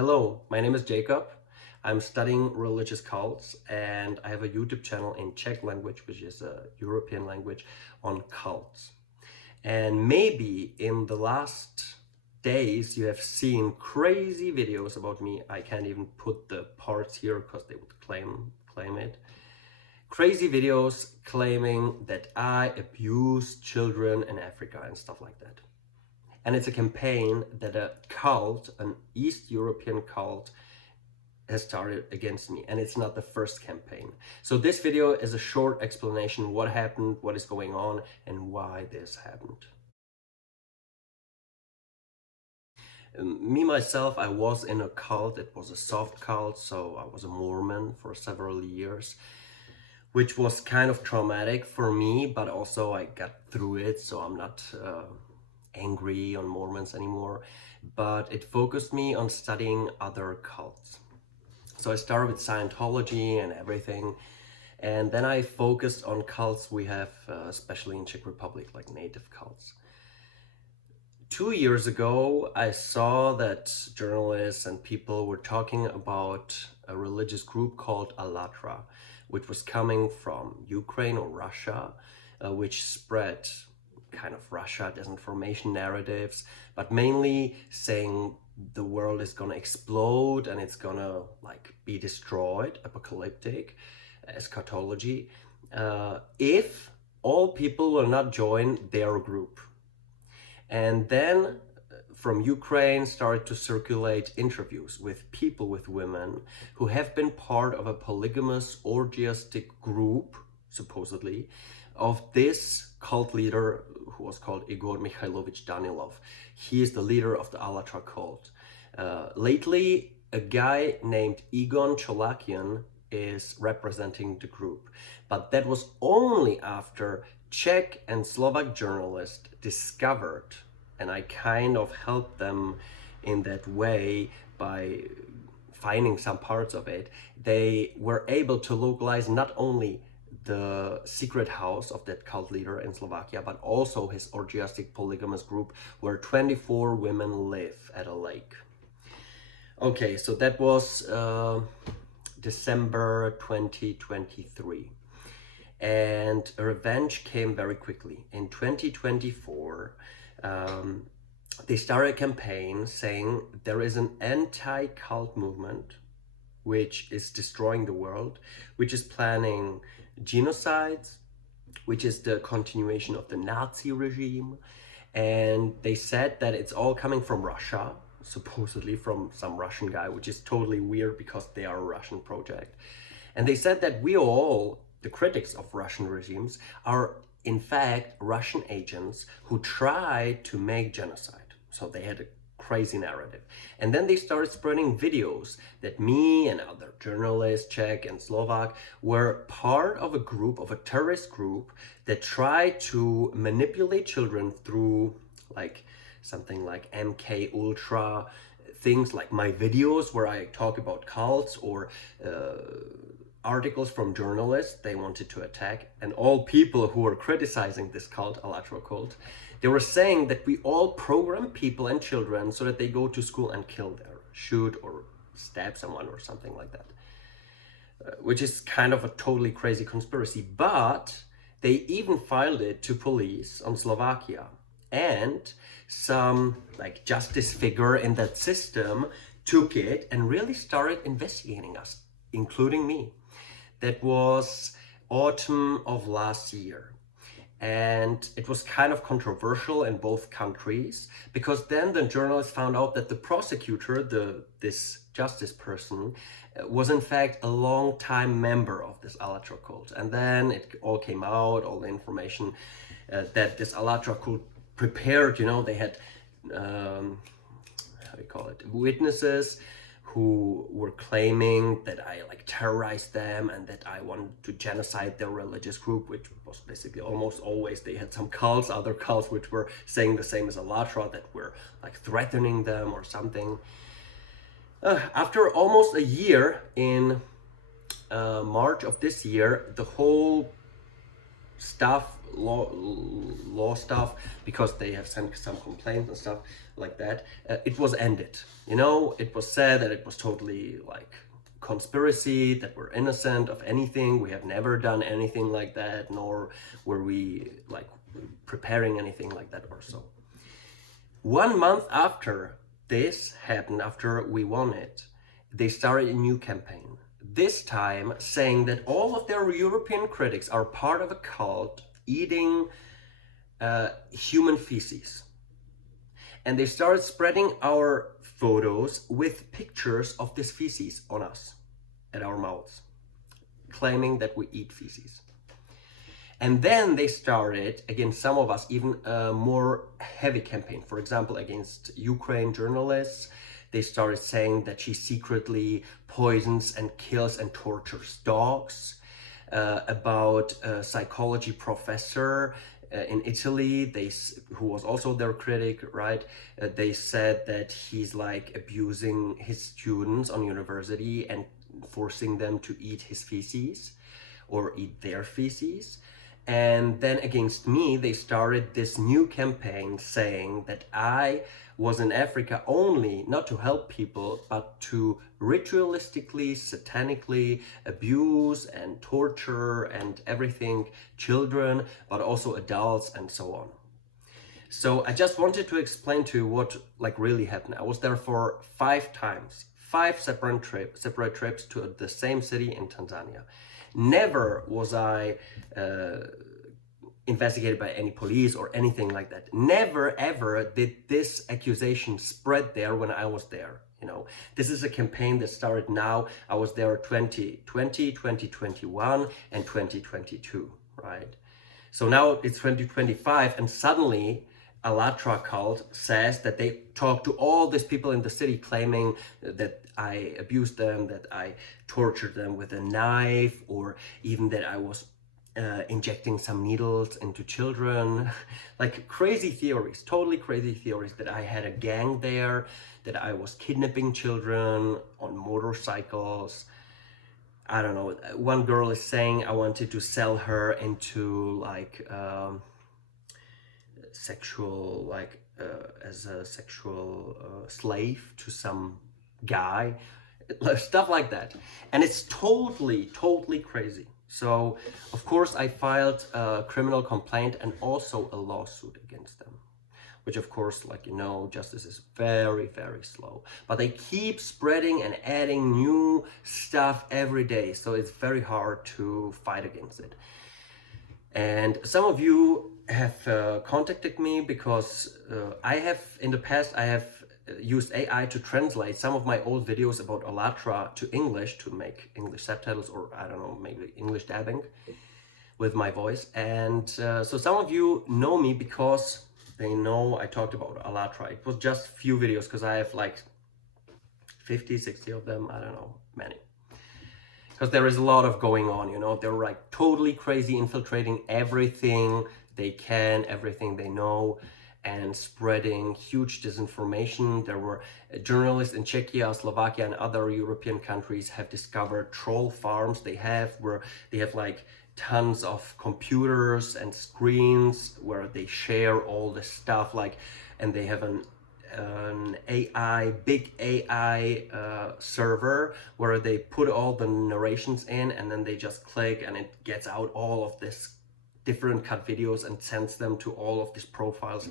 Hello, my name is Jacob. I'm studying religious cults and I have a YouTube channel in Czech language, which is a European language, on cults. And maybe in the last days you have seen crazy videos about me. I can't even put the parts here because they would claim it. Crazy videos claiming that I abuse children in Africa and stuff like that. And it's a campaign that a cult, an East European cult, has started against me. And it's not the first campaign. So this video is a short explanation what happened, what is going on, and why this happened. Me, myself, I was in a cult. It was a soft cult, so I was a Mormon for several years, which was kind of traumatic for me, but also I got through it, so I'm not angry on Mormons anymore. But it focused me on studying other cults. So I started with Scientology and everything, and then I focused on cults we have, especially in Czech Republic, like native cults. 2 years ago, I saw that journalists and people were talking about a religious group called Allatra, which was coming from Ukraine or Russia, which spread kind of Russia disinformation narratives, but mainly saying the world is gonna explode and it's gonna like be destroyed, apocalyptic, eschatology, if all people will not join their group. And then from Ukraine started to circulate interviews with people, with women who have been part of a polygamous orgiastic group, supposedly, of this cult leader who was called Egon Danilov. He is the leader of the Allatra cult. Lately, a guy named Egon Cholakian is representing the group. But that was only after Czech and Slovak journalists discovered, and I kind of helped them in that way by finding some parts of it, they were able to localize not only the secret house of that cult leader in Slovakia, but also his orgiastic polygamous group where 24 women live at a lake. Okay, so that was December 2023. And revenge came very quickly. In 2024, they started a campaign saying there is an anti-cult movement which is destroying the world, which is planning genocides, which is the continuation of the Nazi regime. And they said that it's all coming from Russia, supposedly from some Russian guy, which is totally weird because they are a Russian project. And they said that we all, the critics of Russian regimes, are in fact Russian agents who tried to make genocide. So they had a crazy narrative. And then they started spreading videos that me and other journalists, Czech and Slovak, were part of a group, of a terrorist group that tried to manipulate children through like something like MK Ultra, things like my videos where I talk about cults, or articles from journalists they wanted to attack. And all people who were criticizing this cult, Allatra cult, they were saying that we all program people and children so that they go to school and kill them, shoot or stab someone or something like that, which is kind of a totally crazy conspiracy. But they even filed it to police on Slovakia, and some like justice figure in that system took it and really started investigating us, including me. That was autumn of last year. And it was kind of controversial in both countries, because then the journalists found out that the prosecutor, this justice person, was in fact a long-time member of this Allatra cult. And then it all came out, all the information that this Allatra cult prepared. You know, they had, how do you call it, witnesses who were claiming that I like terrorized them and that I wanted to genocide their religious group, which was basically almost always they had some cults, other cults which were saying the same as Allatra, that were like threatening them or something. After almost a year, in March of this year, the whole stuff law stuff, because they have sent some complaints and stuff like that, it was ended. You know, it was said that it was totally like conspiracy, that we're innocent of anything. We have never done anything like that, nor were we like preparing anything like that or so. 1 month after this happened, after we won it, they started a new campaign. This time saying that all of their European critics are part of a cult eating human feces. And they started spreading our photos with pictures of this feces on us, at our mouths, claiming that we eat feces. And then they started, against some of us, even a more heavy campaign. For example, against Ukraine journalists. They started saying that she secretly poisons and kills and tortures dogs. About a psychology professor in Italy, who was also their critic, right? They said that he's like abusing his students on university and forcing them to eat his feces or eat their feces. And then against me, they started this new campaign saying that I was in Africa only not to help people, but to ritualistically, satanically abuse and torture and everything, children, but also adults and so on. So I just wanted to explain to you what like really happened. I was there for 5 times, 5 separate trips to the same city in Tanzania. Never was I investigated by any police or anything like that. Never ever did this accusation spread there when I was there. You know, this is a campaign that started now. I was there 2020, 2021, and 2022, right? So now it's 2025, and suddenly Allatra cult says that they talked to all these people in the city claiming that I abused them, that I tortured them with a knife, or even that I was injecting some needles into children. Like crazy theories, totally crazy theories, that I had a gang there, that I was kidnapping children on motorcycles. I don't know, one girl is saying I wanted to sell her into like sexual, like as a sexual slave to some guy, stuff like that. And it's totally crazy. So of course I filed a criminal complaint and also a lawsuit against them, which of course, like, you know, justice is very slow, but they keep spreading and adding new stuff every day, so it's very hard to fight against it. And some of you have contacted me because I have in the past used AI to translate some of my old videos about Allatra to English, to make English subtitles, or I don't know, maybe English dabbing with my voice. And so some of you know me because they know I talked about Allatra. It was just a few videos, because I have like 50, 60 of them, I don't know, many. Because there is a lot of going on, you know, they're like totally crazy, infiltrating everything they can, everything they know, and spreading huge disinformation. There were journalists in Czechia, Slovakia, and other European countries have discovered troll farms they have, where they have like tons of computers and screens where they share all this stuff, like, and they have an big AI server where they put all the narrations in, and then they just click and it gets out all of this different cut videos and sends them to all of these profiles.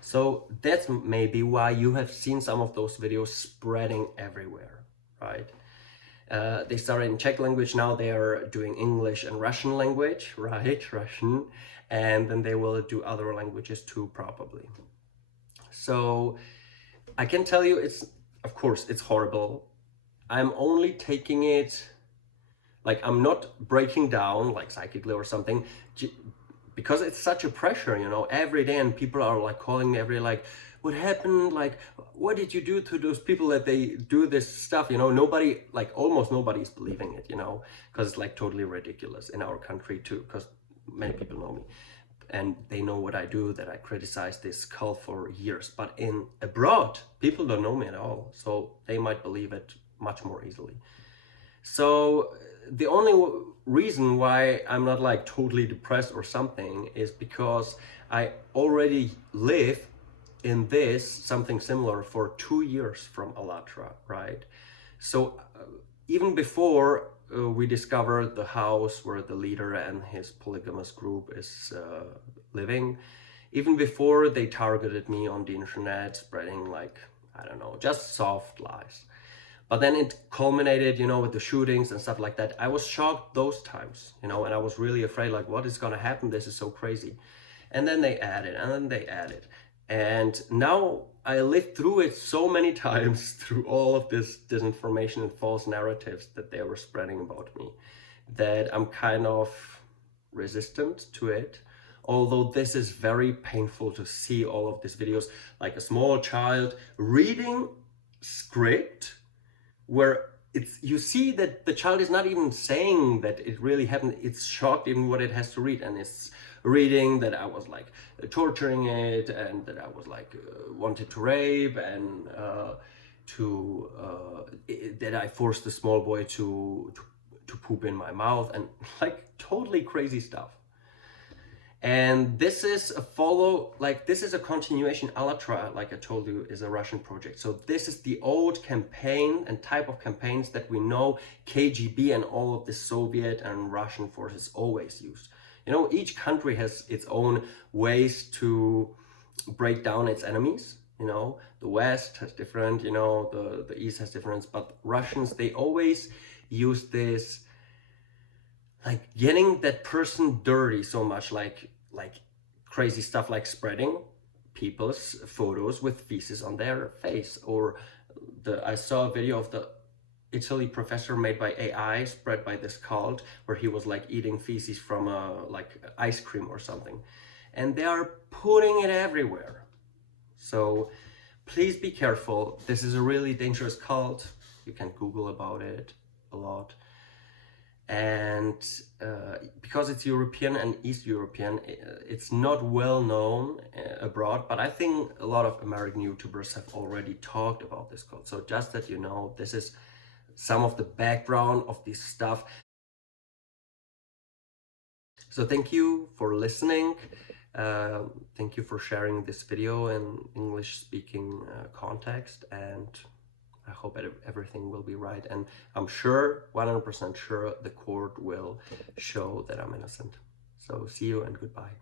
So that's maybe why you have seen some of those videos spreading everywhere, right? They started in Czech language, now they are doing English and Russian language, right? Russian, and then they will do other languages too, probably. So I can tell you, of course, it's horrible. I'm only taking it, like, I'm not breaking down like psychically or something, because it's such a pressure, you know, every day, and people are like calling me every day, like, what happened? Like, what did you do to those people that they do this stuff? You know, nobody, like almost nobody's believing it, you know, because it's like totally ridiculous in our country too, because many people know me and they know what I do, that I criticize this cult for years. But in abroad, people don't know me at all, so they might believe it much more easily. So the only reason why I'm not like totally depressed or something is because I already live in this something similar for 2 years from Allatra, right? So even before we discovered the house where the leader and his polygamous group is living, even before they targeted me on the internet, spreading like, I don't know, just soft lies. But then it culminated, you know, with the shootings and stuff like that. I was shocked those times, you know, and I was really afraid, like, what is gonna happen? This is so crazy. And then they added, and then they added. And now I lived through it so many times, through all of this disinformation and false narratives that they were spreading about me, that I'm kind of resistant to it. Although this is very painful to see all of these videos, like a small child reading script where you see that the child is not even saying that it really happened. It's shocked in what it has to read, and it's reading that I was like torturing it, and that I was like wanted to rape, and that I forced the small boy to poop in my mouth, and like totally crazy stuff. And this is this is a continuation. Allatra, like I told you, is a Russian project. So this is the old campaign and type of campaigns that we know KGB and all of the Soviet and Russian forces always used. You know, each country has its own ways to break down its enemies. You know, the West has different, you know, the East has different, but Russians, they always use this, like getting that person dirty so much, like crazy stuff, like spreading people's photos with feces on their face. Or I saw a video of the Italy professor made by AI, spread by this cult, where he was like eating feces from like ice cream or something, and they are putting it everywhere. So please be careful. This is a really dangerous cult. You can Google about it a lot. And because it's European and East European, it's not well known abroad, but I think a lot of American YouTubers have already talked about this cult. So just that you know, this is some of the background of this stuff. So thank you for listening. Thank you for sharing this video in English speaking context, and I hope everything will be right, and I'm sure, 100% sure, the court will show that I'm innocent. So see you and goodbye.